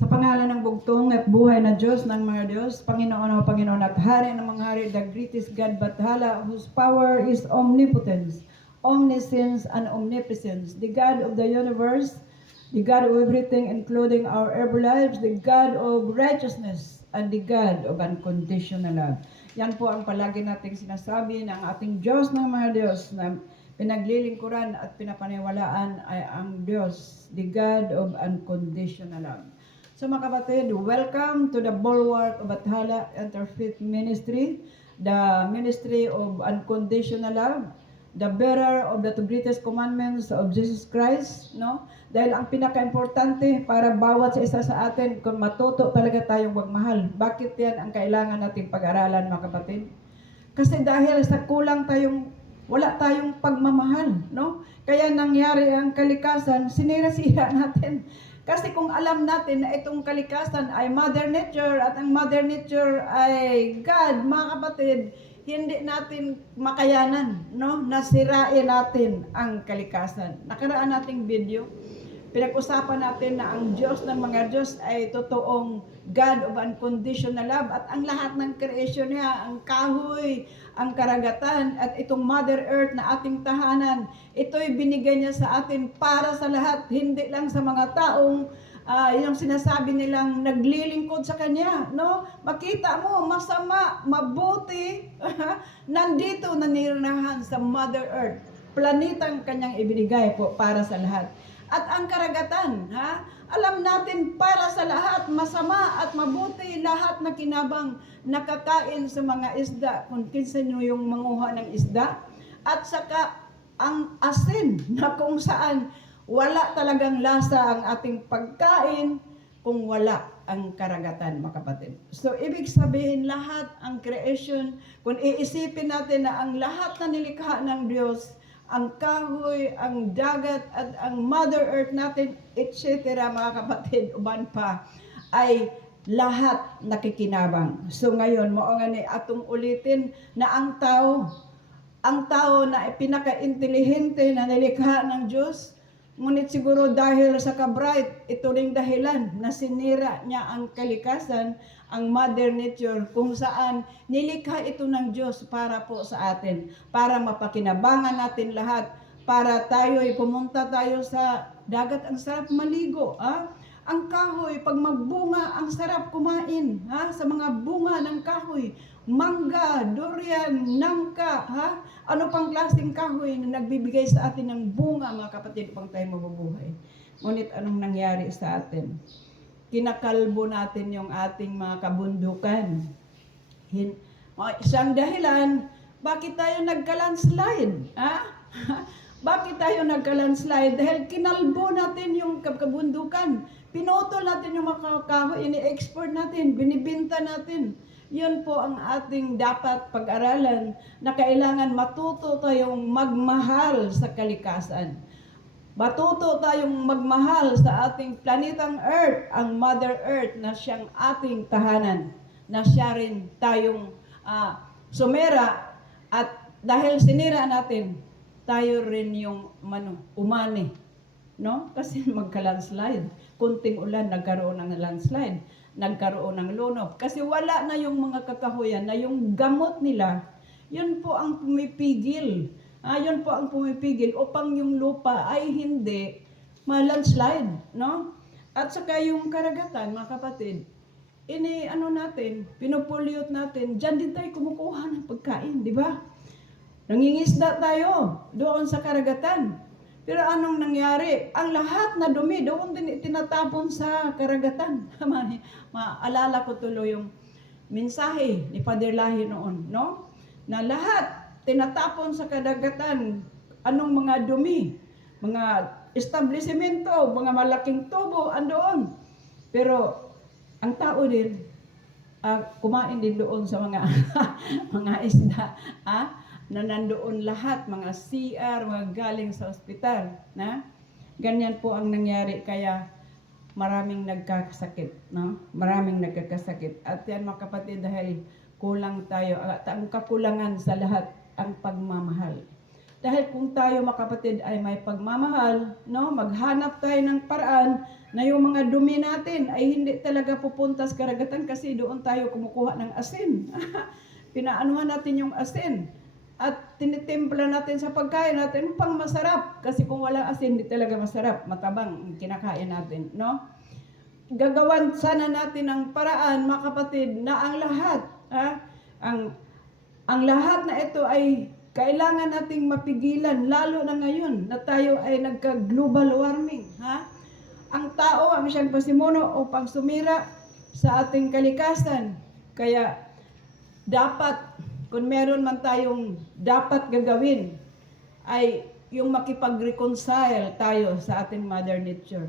Sa pangalan ng bugtong at buhay na Diyos ng mga Diyos, Panginoon o Panginoon at Hari ng mga hari, the greatest God Bathala, whose power is omnipotence, omniscience, and omnipotence, the God of the universe, the God of everything, including our every lives, the God of righteousness, and the God of unconditional love. Yan po ang palagi nating sinasabi ng ating Diyos ng mga Diyos na pinaglilingkuran at pinapaniwalaan ay ang Diyos, the God of unconditional love. So mga kapatid, welcome to the Bulwark of Bathala Interfaith Ministry, the Ministry of Unconditional Love, the bearer of the two greatest commandments of Jesus Christ, no? Dahil ang pinaka-importante para bawat sa isa sa atin, kung matuto talaga tayong magmahal. Bakit yan ang kailangan nating pag-aralan, mga kapatid? Kasi dahil sa wala tayong pagmamahal, no? Kaya nangyari ang kalikasan, sinira-sira natin. Kasi kung alam natin na itong kalikasan ay Mother Nature at ang Mother Nature ay God, mga kapatid, hindi natin makayanan, no? Nasirain natin ang kalikasan. Nakaraan nating video, pinag-usapan natin na ang Diyos ng mga Diyos ay totoong God of unconditional love at ang lahat ng creation niya, ang kahoy, ang karagatan at itong Mother Earth na ating tahanan, ito'y binigay niya sa atin para sa lahat, hindi lang sa mga taong yung sinasabi nilang naglilingkod sa Kanya, no? Makita mo, masama, mabuti, nandito nanirahan sa Mother Earth, planetang Kanyang ibinigay po para sa lahat. At ang karagatan, alam natin para sa lahat, masama at mabuti, lahat na kinabang nakakain sa mga isda, kung kinsa nyo yung manguha ng isda, at saka ang asin na kung saan wala talagang lasa ang ating pagkain kung wala ang karagatan, mga kapatid. So, ibig sabihin lahat ang creation, kung iisipin natin na ang lahat na nilikha ng Diyos, ang kahoy, ang dagat, at ang Mother Earth natin, etc. mga kapatid, uban pa, ay lahat nakikinabang. So ngayon, mao nga ni atong ulitin na ang tao na pinaka-intelihente na nilikha ng Diyos, ngunit siguro dahil sa kabright, ito ring dahilan na sinira niya ang kalikasan, ang Mother Nature, kung saan nilikha ito ng Diyos para po sa atin, para mapakinabangan natin lahat, para pumunta tayo sa dagat, ang sarap maligo, ang kahoy, pag magbunga, ang sarap kumain, sa mga bunga ng kahoy, mangga, durian, nangka, ano pang klaseng kahoy na nagbibigay sa atin ng bunga, mga kapatid, upang tayo mabubuhay. Ngunit anong nangyari sa atin? Kinakalbo natin yung ating mga kabundukan. Isang dahilan, bakit tayo nagka-landslide? Bakit tayo nagka-landslide? Dahil kinalbo natin yung kabundukan. Pinutol natin yung mga kahoy, ini-export natin, binibinta natin. Yun po ang ating dapat pag-aralan na kailangan matuto tayong magmahal sa kalikasan. Matuto tayong magmahal sa ating planetang Earth, ang Mother Earth na siyang ating tahanan, na siya rin tayong sumera, at dahil sinira natin, tayo rin yung umani, no? Kasi magka-landslide. Kunting ulan, nagkaroon ng landslide, nagkaroon ng lunob. Kasi wala na yung mga kakahuyan na yung gamot nila, yun po ang pumipigil. Yun po ang pumipigil upang yung lupa ay hindi ma-landslide, no? At saka yung karagatan, mga kapatid, pinupollute natin, dyan din tayo kumukuha ng pagkain, di ba? Nangingisda tayo doon sa karagatan. Pero anong nangyari? Ang lahat na dumi, doon din tinatapon sa karagatan. Maalala ko tuloy yung mensahe ni Father Lahi noon, no? Na lahat tinatapon sa karagatan, anong mga dumi, mga establishmento, mga malaking tubo, andoon. Pero ang tao din, kumain din doon sa mga mga isda, na nandoon lahat, mga CR, mga galing sa ospital, na ganyan po ang nangyari, kaya maraming nagkakasakit, no? Maraming nagkakasakit. At yan, mga kapatid, dahil kulang tayo, at ang kakulangan sa lahat, ang pagmamahal. Dahil kung tayo, mga kapatid, ay may pagmamahal, no? Maghanap tayo ng paraan na yung mga dumi natin ay hindi talaga pupunta sa karagatan kasi doon tayo kumukuha ng asin. Pinaanuhan natin yung asin at tinitimpla natin sa pagkain natin pang masarap kasi kung wala asin hindi talaga masarap, matabang ang kinakain natin, no? Gagawan sana natin ng paraan, mga kapatid, na ang lahat, ang lahat na ito ay kailangan nating mapigilan, lalo na ngayon na tayo ay nagka-global warming, Ang tao ang siyang pasimuno upang sumira sa ating kalikasan. Kaya dapat, kung meron man tayong dapat gagawin, ay yung makipag-reconcile tayo sa ating Mother Nature.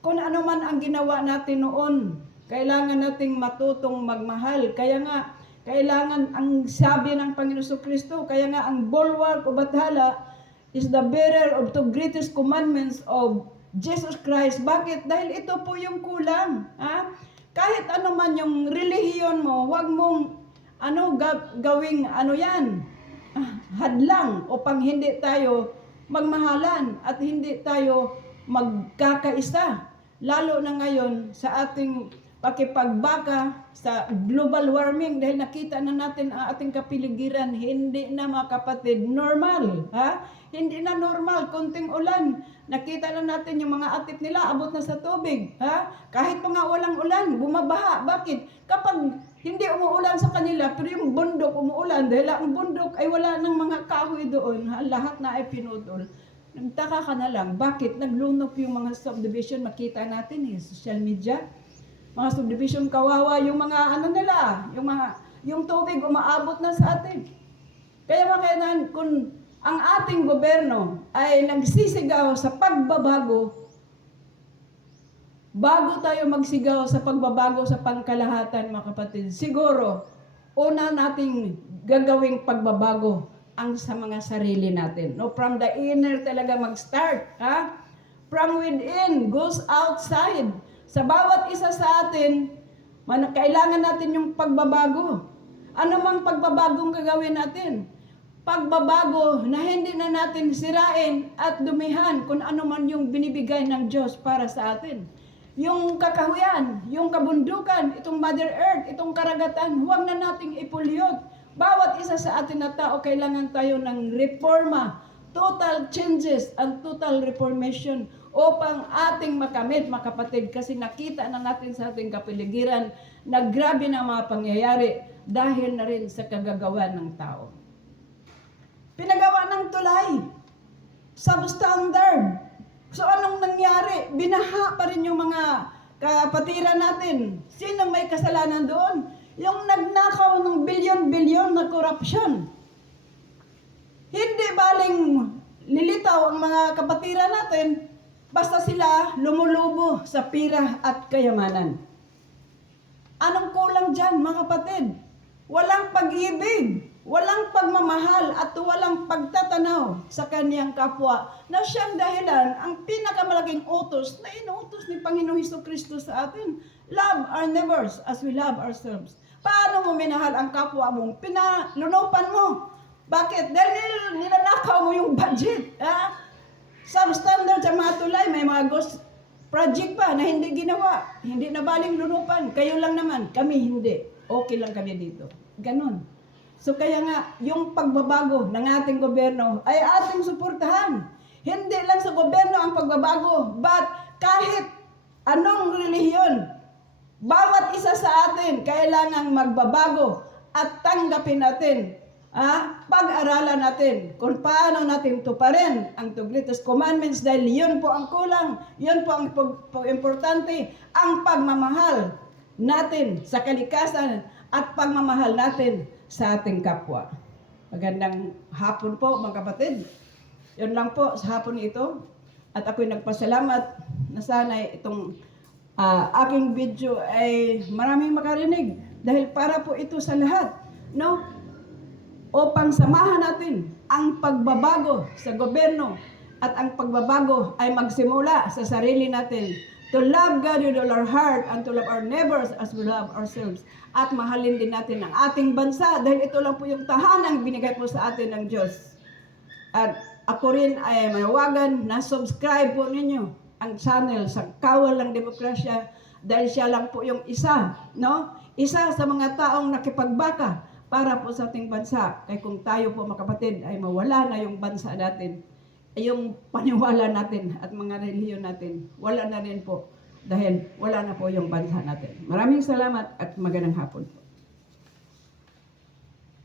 Kung ano man ang ginawa natin noon, kailangan nating matutong magmahal. Kaya nga, kailangan ang sabi ng Panginoon Kristo, kaya nga ang bulwark o bathala is the bearer of the greatest commandments of Jesus Christ. Bakit? Dahil ito po yung kulang. Kahit ano man yung relihiyon mo, huwag mong gawing yan, hadlang upang hindi tayo magmahalan at hindi tayo magkakaisa. Lalo na ngayon sa ating pakipagbaka sa global warming dahil nakita na natin ang ating kapiligiran, hindi na mga kapatid normal. Hindi na normal, konting ulan. Nakita na natin yung mga atip nila, abot na sa tubig. Kahit pa nga walang ulan, bumabaha. Bakit? Kapag hindi umuulan sa kanila, pero yung bundok umuulan, dahil ang bundok ay wala ng mga kahoy doon, lahat na ay pinutol. Nagtaka ka na lang, bakit naglunok yung mga subdivision, makita natin social media, mga subdivision kawawa, yung mga nila, yung tubig umaabot na sa atin. Kaya makainan, kung ang ating gobyerno ay nagsisigaw sa pagbabago, bago tayo magsigaw sa pagbabago sa pangkalahatan, mga kapatid, siguro, una nating gagawing pagbabago ang sa mga sarili natin. No, from the inner talaga mag-start. From within, goes outside. Sa bawat isa sa atin, kailangan natin yung pagbabago. Ano mang pagbabagong gagawin natin? Pagbabago na hindi na natin sirain at dumihan kung ano man yung binibigay ng Diyos para sa atin. Yung kakahuyan, yung kabundukan, itong Mother Earth, itong karagatan, huwag na nating ipulyot. Bawat isa sa atin na tao, kailangan tayo ng reforma, total changes and total reformation upang ating makamit, mga kapatid, kasi nakita na natin sa ating kapiligiran na grabe na mga pangyayari dahil na rin sa kagagawa ng tao. Pinagawa ng tulay, substandard. So anong nangyari? Binaha pa rin yung mga kapatiran natin. Sino may kasalanan doon? Yung nagnakaw ng bilyon-bilyon na korupsyon. Hindi baling lilitaw ang mga kapatiran natin, basta sila lumulubo sa pira at kayamanan. Anong kulang dyan, mga kapatid? Walang pag-ibig, walang pagmamahal, at walang pagtatanaw sa kaniyang kapwa na siyang dahilan, ang pinakamalaking utos na inuutos ni Panginoong Jesucristo sa atin. Love our neighbors as we love ourselves. Paano mo minahal ang kapwa mong pinalunupan mo? Bakit? Dahil nilalakaw mo yung budget. Substandard sa mga tulay, may mga ghost project pa na hindi ginawa. Hindi na baling lunupan. Kayo lang naman, kami hindi. Okay lang kami dito. Ganon. So kaya nga, yung pagbabago ng ating gobyerno ay ating suportahan. Hindi lang sa gobyerno ang pagbabago, but kahit anong relihiyon, bawat isa sa atin kailangang magbabago at tanggapin natin, pag-aralan natin kung paano natin tuparin ang two greatest commandments dahil yun po ang kulang, yun po ang importante, ang pagmamahal natin sa kalikasan at pagmamahal natin sa ating kapwa. Magandang hapon po, mga kapatid. Yun lang po sa hapon ito. At ako'y nagpasalamat na sana itong aking video ay maraming makarinig. Dahil para po ito sa lahat, no? Upang samahan natin ang pagbabago sa gobyerno at ang pagbabago ay magsimula sa sarili natin. To love God with all our heart and to love our neighbors as we love ourselves. At mahalin din natin ang ating bansa dahil ito lang po yung tahanang binigay po sa atin ng Diyos. At ako rin ay manawagan na subscribe po ninyo ang channel sa kawal ng demokrasya dahil siya lang po yung isa, no? Isa sa mga taong nakipagbaka para po sa ating bansa. Kaya kung tayo po mga kapatid ay mawala na yung bansa natin, ay yung paniwala natin at mga relihiyon natin, wala na rin po dahil wala na po yung bansa natin. Maraming salamat at magandang hapon po.